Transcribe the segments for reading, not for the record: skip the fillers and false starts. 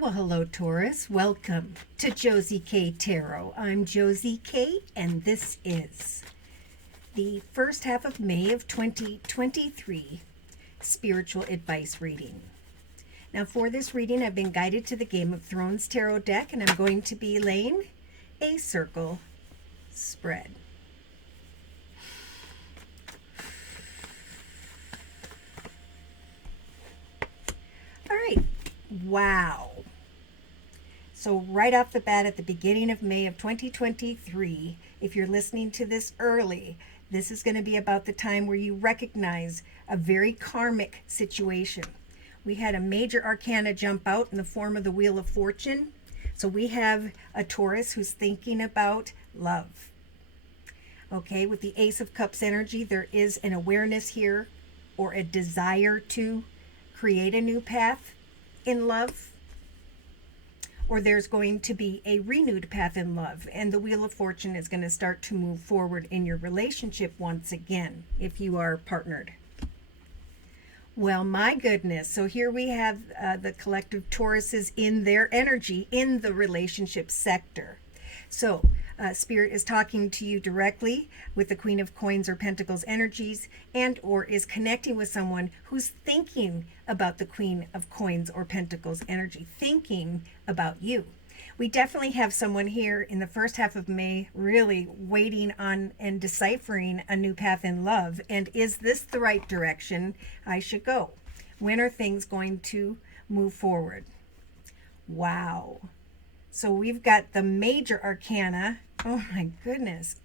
Well, hello, Taurus. Welcome to Josie K Tarot. I'm Josie K, and this is the first half of May of 2023 spiritual advice reading. Now, for this reading, I've been guided to the Game of Thrones tarot deck, and I'm going to be laying a circle spread. All right. Wow. So right off the bat at the beginning of May of 2023, if you're listening to this early, this is going to be about the time where you recognize a very karmic situation. We had a major arcana jump out in the form of the Wheel of Fortune. So we have a Taurus who's thinking about love. Okay, with the Ace of Cups energy, there is an awareness here or a desire to create a new path in love, or there's going to be a renewed path in love, and the Wheel of Fortune is going to start to move forward in your relationship once again if you are partnered. Well, my goodness. So here we have the collective Tauruses in their energy in the relationship sector. So Spirit is talking to you directly with the Queen of Coins or Pentacles energies, and or is connecting with someone who's thinking about the Queen of Coins or Pentacles energy, thinking about you. We definitely have someone here in the first half of May really waiting on and deciphering a new path in love. And is this the right direction I should go? When are things going to move forward? Wow. So we've got the major arcana. Oh my goodness.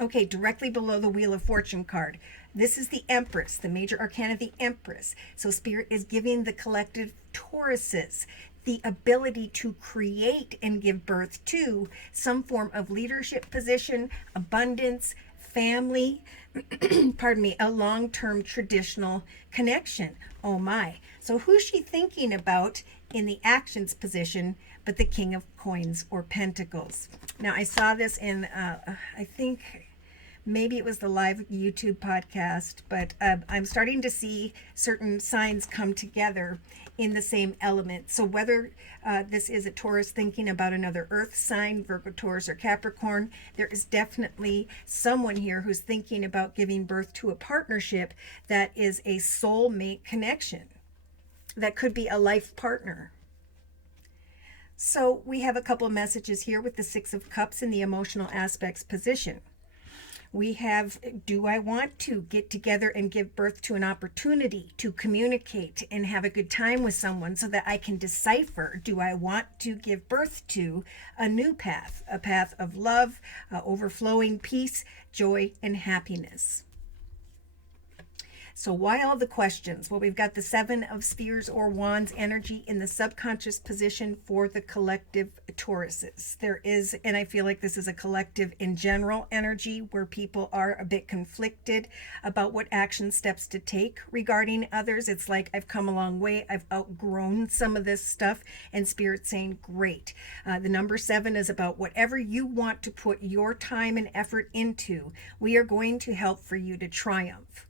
Okay, directly below the Wheel of Fortune card. This is the Empress, the major arcana, the Empress. So Spirit is giving the collective Tauruses the ability to create and give birth to some form of leadership position, abundance, family, pardon me, a long-term traditional connection. Oh my. So who's she thinking about in the actions position but the King of Coins or Pentacles? Now, I saw this in, I think maybe it was the live YouTube podcast, but I'm starting to see certain signs come together in the same element. So whether this is a Taurus thinking about another earth sign, Virgo, Taurus, or Capricorn, there is definitely someone here who's thinking about giving birth to a partnership that is a soulmate connection. That could be a life partner. So we have a couple of messages here with the Six of Cups in the emotional aspects position. We have, do I want to get together and give birth to an opportunity to communicate and have a good time with someone so that I can decipher, do I want to give birth to a new path, a path of love, overflowing peace, joy, and happiness? So why all the questions? Well, we've got the Seven of Spears or Wands energy in the subconscious position for the collective Tauruses. There is, and I feel like this is a collective in general energy where people are a bit conflicted about what action steps to take regarding others. It's like, I've come a long way. I've outgrown some of this stuff, and Spirit's saying, great. The number 7 is about whatever you want to put your time and effort into, we are going to help for you to triumph.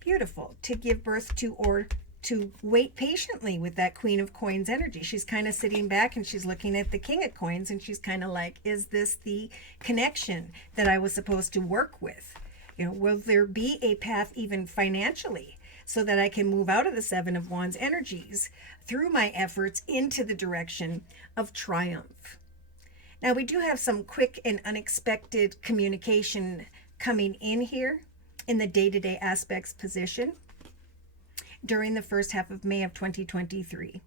Beautiful. To give birth to or to wait patiently with that Queen of Coins energy. She's kind of sitting back and she's looking at the King of Coins and she's kind of like, is this the connection that I was supposed to work with? You know, will there be a path even financially so that I can move out of the Seven of Wands energies through my efforts into the direction of triumph? Now, we do have some quick and unexpected communication coming in here in the day-to-day aspects position during the first half of May of 2023.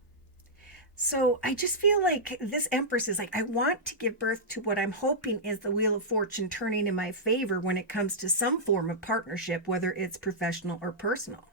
So I just feel like this Empress is like, I want to give birth to what I'm hoping is the Wheel of Fortune turning in my favor when it comes to some form of partnership, whether it's professional or personal.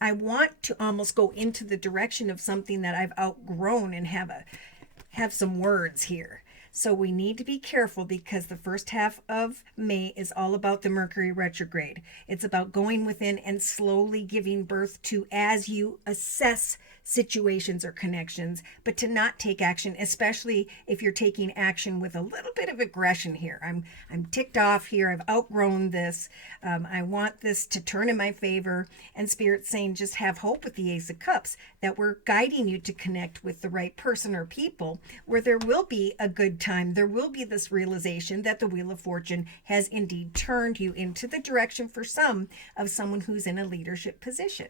I want to almost go into the direction of something that I've outgrown and have some words here. So we need to be careful because the first half of May is all about the Mercury retrograde. It's about going within and slowly giving birth to as you assess situations or connections, but to not take action, especially if you're taking action with a little bit of aggression here. I'm ticked off here. I've outgrown this. I want this to turn in my favor. And Spirit's saying just have hope with the Ace of Cups, that we're guiding you to connect with the right person or people where there will be a good time. There will be this realization that the Wheel of Fortune has indeed turned you into the direction for some of someone who's in a leadership position.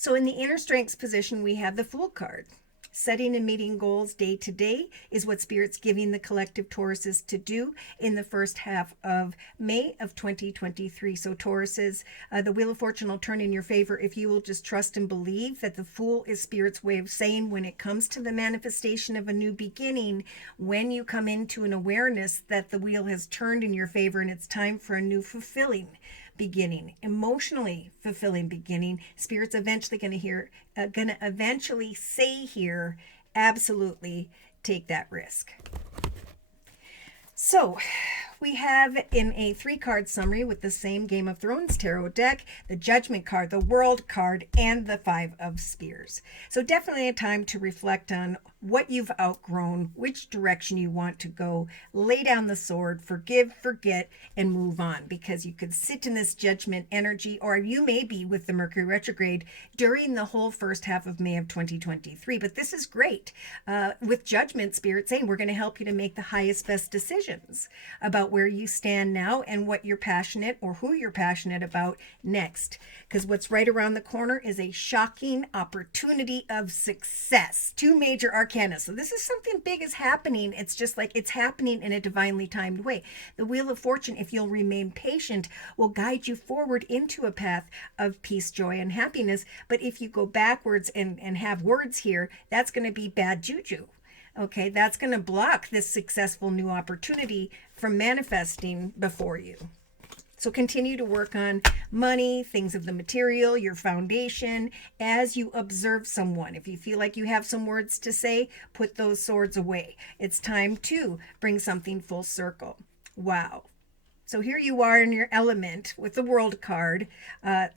So in the inner strengths position, we have the Fool card. Setting and meeting goals day to day is what Spirit's giving the collective Tauruses to do in the first half of May of 2023. So Tauruses, the Wheel of Fortune will turn in your favor if you will just trust and believe that the Fool is Spirit's way of saying, when it comes to the manifestation of a new beginning, when you come into an awareness that the wheel has turned in your favor and it's time for a new fulfilling beginning, emotionally fulfilling beginning, Spirit's eventually going to eventually say here, absolutely take that risk. So we have in a 3-card summary with the same Game of Thrones tarot deck, the Judgment card, the World card, and the 5 of Spears. So definitely a time to reflect on what you've outgrown, which direction you want to go, lay down the sword, forgive, forget, and move on, because you could sit in this Judgment energy, or you may be with the Mercury retrograde during the whole first half of May of 2023. But this is great. With Judgment, Spirit saying we're going to help you to make the highest, best decisions about where you stand now and what you're passionate or who you're passionate about next. Because what's right around the corner is a shocking opportunity of success. 2 major arcana. So this is something big is happening. It's just like it's happening in a divinely timed way. The Wheel of Fortune, if you'll remain patient, will guide you forward into a path of peace, joy, and happiness. But if you go backwards and have words here, that's going to be bad juju. Okay, that's going to block this successful new opportunity from manifesting before you. So continue to work on money, things of the material, your foundation, as you observe someone. If you feel like you have some words to say, put those swords away. It's time to bring something full circle. Wow. So here you are in your element with the World card,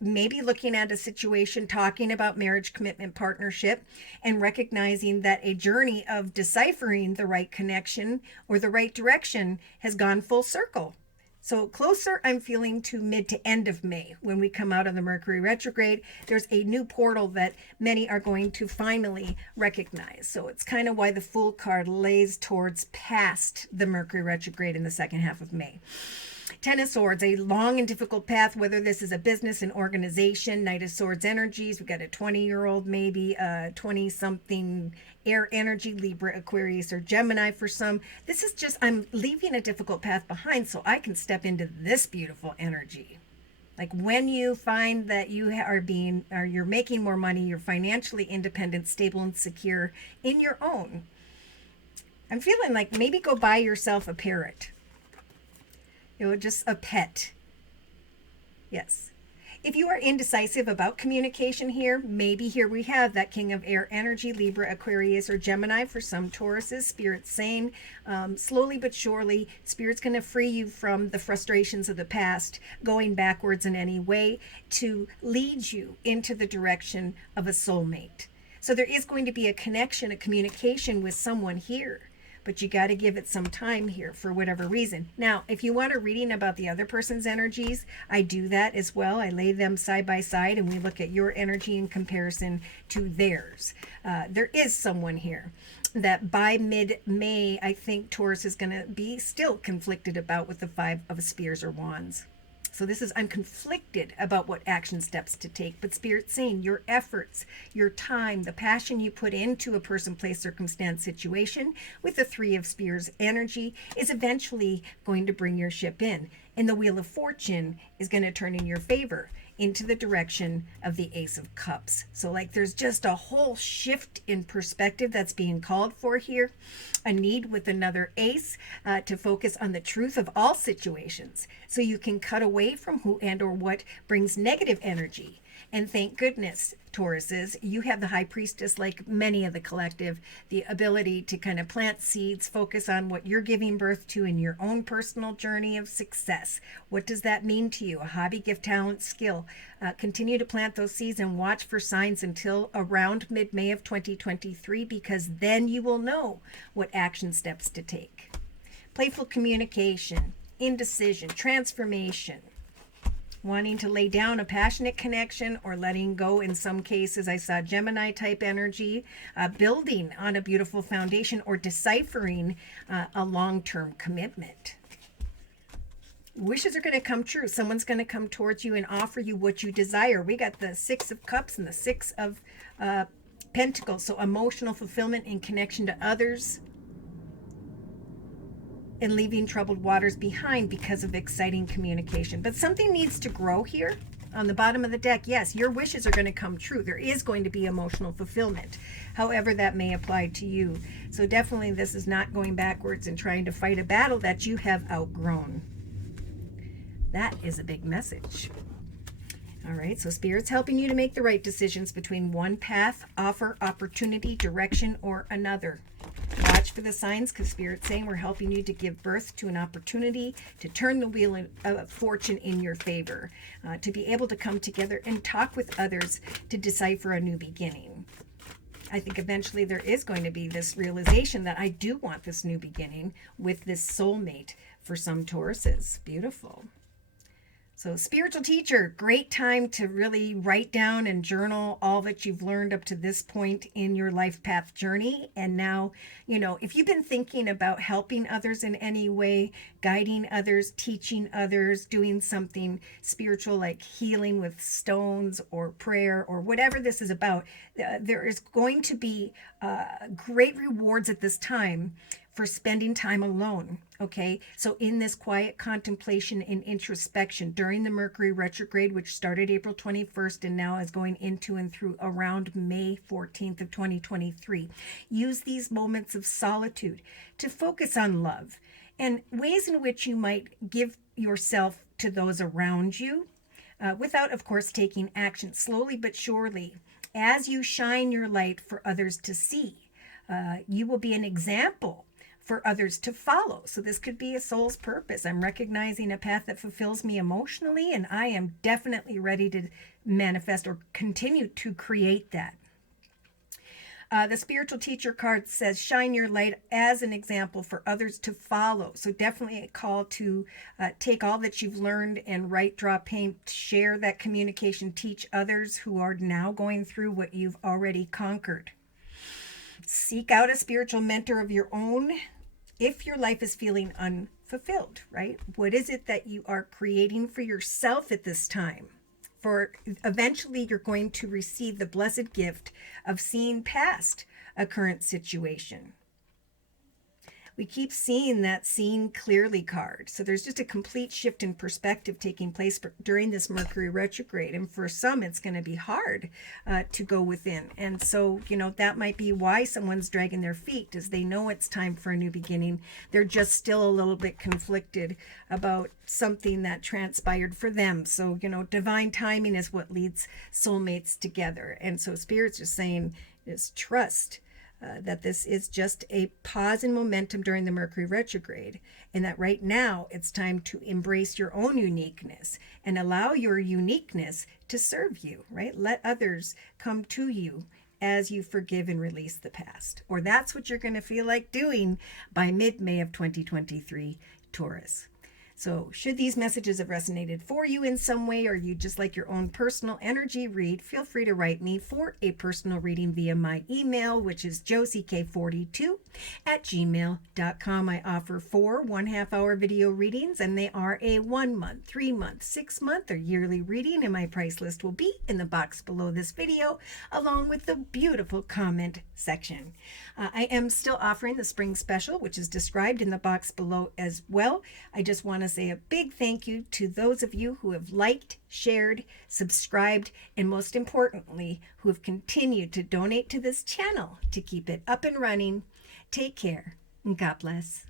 maybe looking at a situation, talking about marriage, commitment, partnership, and recognizing that a journey of deciphering the right connection or the right direction has gone full circle. So closer I'm feeling to mid to end of May when we come out of the Mercury retrograde. There's a new portal that many are going to finally recognize. So it's kind of why the Fool card lays towards past the Mercury retrograde in the second half of May. 10 of Swords, a long and difficult path, whether this is a business, an organization. Knight of Swords energies. We've got a 20-year-old, maybe a 20-something air energy, Libra, Aquarius, or Gemini for some. This is just, I'm leaving a difficult path behind so I can step into this beautiful energy. Like when you find that you you're making more money, you're financially independent, stable, and secure in your own. I'm feeling like maybe go buy yourself a parrot. Just a pet. Yes. If you are indecisive about communication here, maybe here we have that King of Air energy, Libra, Aquarius, or Gemini for some Tauruses. Spirit's saying slowly but surely, Spirit's going to free you from the frustrations of the past, going backwards in any way, to lead you into the direction of a soulmate. So there is going to be a connection, a communication with someone here. But you got to give it some time here for whatever reason. Now, if you want a reading about the other person's energies, I do that as well. I lay them side by side and we look at your energy in comparison to theirs. There is someone here that by mid-May, I think Taurus is going to be still conflicted about with the 5 of Spears or Wands. So this is, I'm conflicted about what action steps to take, but Spirit's saying your efforts, your time, the passion you put into a person, place, circumstance, situation with the 3 of Spears energy is eventually going to bring your ship in. And the Wheel of Fortune is going to turn in your favor into the direction of the Ace of Cups. So like there's just a whole shift in perspective that's being called for here. A need with another ace to focus on the truth of all situations so you can cut away from who and or what brings negative energy And thank goodness, Tauruses, you have the high priestess, like many of the collective, the ability to kind of plant seeds, focus on what you're giving birth to in your own personal journey of success. What does that mean to you? A hobby, gift, talent, skill. Continue to plant those seeds and watch for signs until around mid-May of 2023, because then you will know what action steps to take. Playful communication, indecision, transformation, wanting to lay down a passionate connection or letting go. In some cases, I saw Gemini type energy, building on a beautiful foundation or deciphering a long-term commitment. Wishes are going to come true. Someone's going to come towards you and offer you what you desire. We got the Six of Cups and the Six of Pentacles. So emotional fulfillment in connection to others, and leaving troubled waters behind because of exciting communication. But something needs to grow here. On the bottom of the deck, yes, your wishes are going to come true. There is going to be emotional fulfillment, however that may apply to you. So definitely this is not going backwards and trying to fight a battle that you have outgrown. That is a big message. All right, so Spirit's helping you to make the right decisions between one path, offer, opportunity, direction, or another. Watch for the signs, because Spirit's saying we're helping you to give birth to an opportunity to turn the wheel of fortune in your favor, to be able to come together and talk with others to decipher a new beginning. I think eventually there is going to be this realization that I do want this new beginning with this soulmate for some Tauruses. Beautiful. So spiritual teacher, great time to really write down and journal all that you've learned up to this point in your life path journey. And now, if you've been thinking about helping others in any way, guiding others, teaching others, doing something spiritual like healing with stones or prayer or whatever this is about, there is going to be great rewards at this time for spending time alone. Okay, so in this quiet contemplation and introspection during the Mercury retrograde, which started April 21st and now is going into and through around May 14th of 2023, use these moments of solitude to focus on love and ways in which you might give yourself to those around you, without, of course, taking action. Slowly but surely, as you shine your light for others to see, you will be an example for others to follow. So this could be a soul's purpose. I'm recognizing a path that fulfills me emotionally, and I am definitely ready to manifest or continue to create that. The spiritual teacher card says, shine your light as an example for others to follow. So definitely a call to take all that you've learned and write, draw, paint, share that communication, teach others who are now going through what you've already conquered. Seek out a spiritual mentor of your own if your life is feeling unfulfilled, right? What is it that you are creating for yourself at this time? For eventually you're going to receive the blessed gift of seeing past a current situation. We keep seeing that seeing clearly card. So there's just a complete shift in perspective taking place during this Mercury retrograde. And for some, it's going to be hard to go within. And so, that might be why someone's dragging their feet, as they know it's time for a new beginning. They're just still a little bit conflicted about something that transpired for them. So, divine timing is what leads soulmates together. And so Spirit's just saying is trust. That this is just a pause in momentum during the Mercury retrograde, and that right now it's time to embrace your own uniqueness and allow your uniqueness to serve you, right? Let others come to you as you forgive and release the past. Or that's what you're going to feel like doing by mid-May of 2023, Taurus. So should these messages have resonated for you in some way, or you just like your own personal energy read, feel free to write me for a personal reading via my email, which is josiek42@gmail.com. I offer 4 1/2-hour video readings, and they are a 1 month, 3 month, 6 month, or yearly reading, and my price list will be in the box below this video, along with the beautiful comment section. I am still offering the spring special, which is described in the box below as well. I just want to say a big thank you to those of you who have liked, shared, subscribed, and most importantly, who have continued to donate to this channel to keep it up and running. Take care, and God bless.